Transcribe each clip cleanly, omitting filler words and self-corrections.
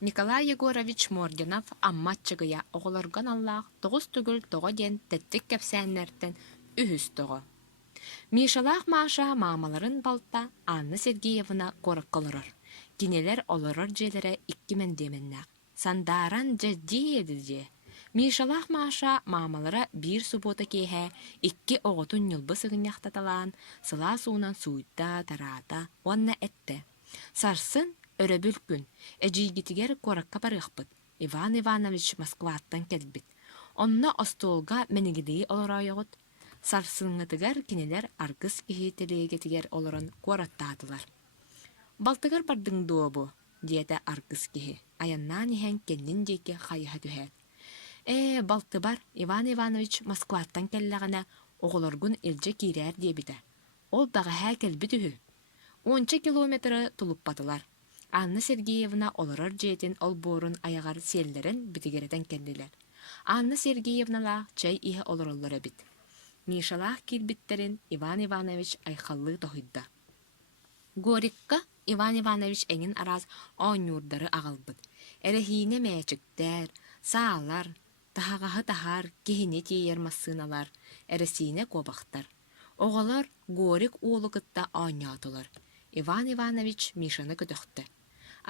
Николай Егорович Мординов амматчыгыя оголорган аллаах тоҕус түгүл тоҕо диэн тэттик кэпсээннэртэн үһүс тоҕо. Мишалаах Маша маамаларын балта Анна Сергеевна коракколорор. Кинелер олорор дьиэлэрэ иккимен деменнээх. Сандаран дьедие. Мишалаах Маша маамалара биир суббота киэһэ икки оҕотун ньулбы сыгынньахтаталаан сылаа суунан суйта, тараата, уонна этте. Сарсын өрөбүл күн, эдьиигитигер коракка барыахпыт. Иван Иванович Москваттан келбит. Онно остуолга менигидии олоройоҕут. Сарсыҥҥытыгар кинилер аргыс киһи телеегетигер олорон куораттаатылар. Балтыгар бардыҥ дуобу, диэте аргыс киһи. Аяннаан иһэн кеннин диэки хайыһа түһээт. Балты бар, Иван Иванович Москваттан келлэҕинэ оҕолоргун илдьэ киирээр диэбитэ. Ол баҕаһаа келбит үһү. 10 километры тулуппатылар. Анна Сергеевна олорор дьиэтин олбуорун аягар сиэллэрин битигеретен келлилэр. Анна Сергеевналаах чэй иһэ олороллор эбит. Мишалаах кирбиттерин Иван Иванович айхаллыы тоһуйда. Горикка Иван Иванович эҥин араас оонньуурдары аҕалбыт. Эрэһиине мээчиктээр, саалар, таһаҕаһы таһаар киһини тиийэр массыыналар, эрэсиине куобахтар. Оҕолор Горик уолу кытта оонньоотулар. Иван Иванович Мишаны көтөхтө.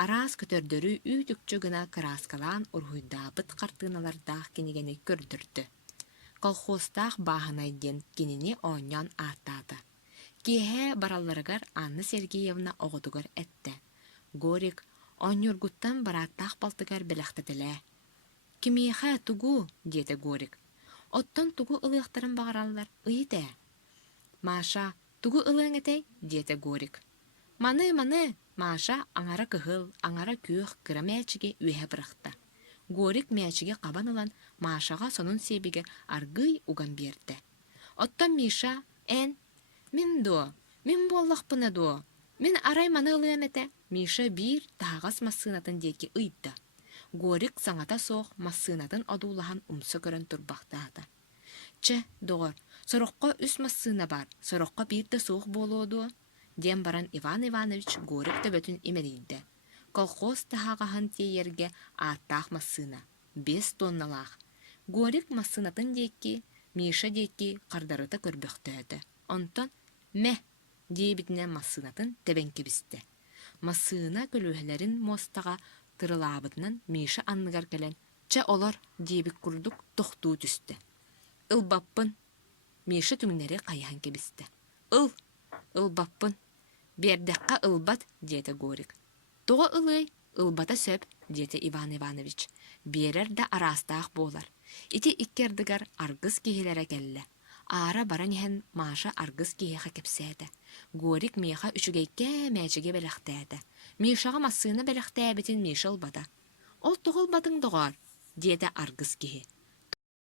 Араас көтөрдөрү үүтүкчү гына кыраскалаан урһуйдаабыт хартыыналардаах кинигени көрдүрдү. Колхозтаах бааһынайден кинини оонньон ааттаата. Киэһэ баралларыгар Анна Сергеевна оҕотугар этте. Горик оонньургуттан барааттаах балтыгар белэхтэтэлээ. «Кимиэхэ тугу?» диэте Горик. «Оттон тугу ылыахтарын бағараллар, ыйытэ». «Маша, тугу ылыаң этей?» диэте Горик. «Маны, Маша аңара кыһыл, аңара күөх кыра мээчиге үөһэ бырахта». Горик мээчиге қабан ылан Машаға сонун себиге аргый уган биэрдэ. Оттон Миша, «Мин буоллахпына дуо, мин арай маны ылыам эте». Миша биир тааҕас массыынатын диэки ыйда. Горик саҥата суох массыынатын одуулаһан умса көрөн турбахтаата. «Че, доҕор, сороххо үс массыына бар, сороххо биир да суох буолуодуо» диэн баран Иван Иванович Горик төбөтүн имерийдэ. Колхоз таһааҕаһын тиэйэргэ ааттаах массыына, 5 тонналаах. Горик массыынатын диэки, Миша диэки хардарыта көрбөхтөөтө. Онтон «Мэ» диэбитинэ массыынатын тэбэн кибистэ. Массыына көлүөһэлэрин мостаға тырылаабытынан Миша анныгар келен «Че олор» диэбик курдук тохтуу түстэ. «Ылбаппын». Миша түңнери хайыһан кибистэ. «Ылбаппын. Бердэхха ылбат» диэте Горик. «Тоҕо ылый, ылбата сөп» диэте Иван Иванович. «Биэрэр да араастаах буолар. Ити иккердыгар аргыс киһилэрэ келлэ. Аара баран иһэн Маша аргыс киһиэхэ кэпсээдэ. Горик миэхэ үчүгэйкэ мээчиге бэлэхтээдэ. Мишаға массыына бэлэхтээбитин Миша ылбата. «Ол тоҕо ылбатың доҕор» диэте аргыс киһи.